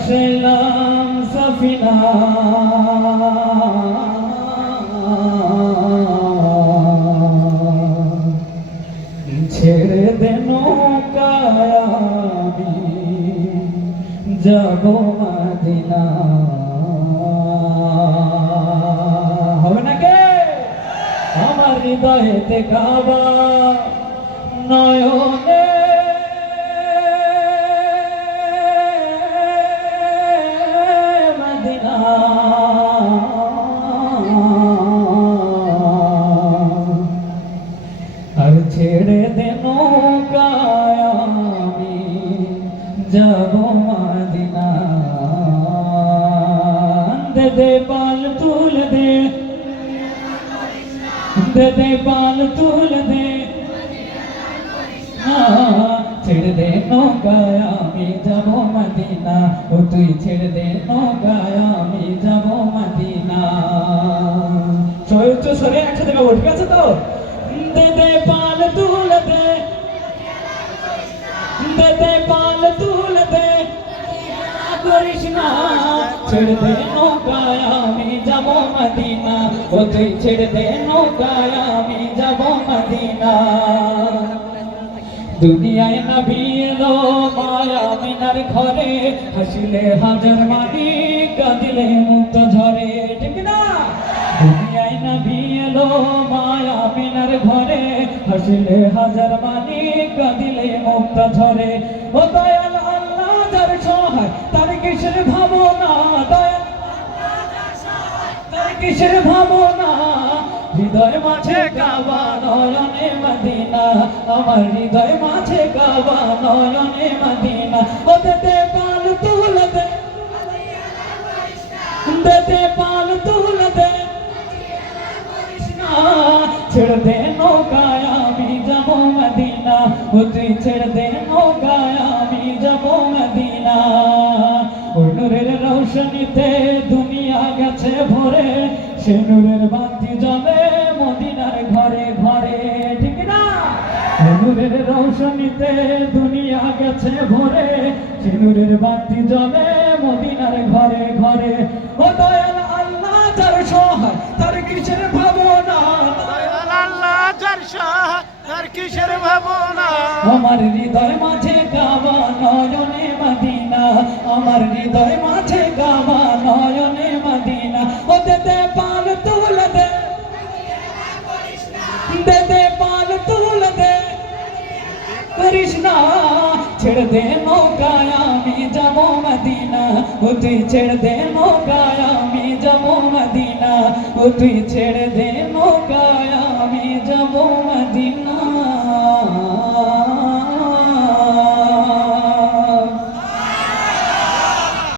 ভাসাইলাম সাফিনা ছেড়ে দে নৌকায় আমি যাব মদিনা হবে না কে আমার হৃদয়েতে কাবা নয়নে মদিনা আর ছেড়ে দে নৌকায় আমি যাব মদিনা দে দে পাল তুল দে দে দে পাল তুল দে ছেড়ে দে নৌকায় আমি যাব মদিনা ও তুই ছেড়ে দে নৌকায় আমি যাব মদিনা সরে একসাথে গাবো ঠিক আছে তো দে দে পাল তুল দে দে দে পাল তুল দে করিস না ছেড়ে দে নৌকায় আমি যাব মদিনা ও তুই ছেড়ে দে নৌকায় আমি যাব মদিনা দুনিয়ায় নবী এলো মায়া মিনার ঘরে হাসিলে হাজার মানি কাঁদিলে মুক্ত ঝরে ঠিক না দুনিয়ায় নবী এলো মায়া মিনার ঘরে হাসিলে হাজার মানি কাঁদিলে মুক্ত ঝরে ও দয়াল আল্লাহ যার সহায় তার কিসের ভাবনা দয়াল তার কিসের ভাবনা হৃদয় মাঝে কাবা নয়নে মদিনা আমার হৃদয় মাঝে কাবা নয়নে মদিনা ও দে দে পাল তুল দে দে দে পাল তুল দে ছেড়ে দে নৌকায় আমি যাব মদিনা ও তুই ছেড়ে দে নৌকায় আমি যাব মদিনা ওই নূরের রৌশনীতে দুনিয়া গেছে ভরে সে নূরের বাতি জ্বলে মদিনার ঘরে ঘরে ঠিক না নূরের রৌশনীতে দুনিয়া গেছে ভরে সে নূরের বাতি জ্বলে মদিনার ঘরে ঘরে ও দয়াল আল্লাহ যার সহায় তার কিসের ভাবনা দয়াল আল্লাহ যার সহায় তার কিসের ভাবনা আমার হৃদয় মাঝে কাবা নয়নে মদিনা আমার হৃদয় মাঝে কাবা নয়নে মদিনা ও দে দে পাল তুল দে দে দে পাল তুল দে করিস না ছেড়ে দে নৌকায় আমি যাব মদিনা ও তুই ছেড়ে দে নৌকায় আমি যাব মদিনা ও তুই ছেড়ে দে নৌকায় আমি যাব মদিনা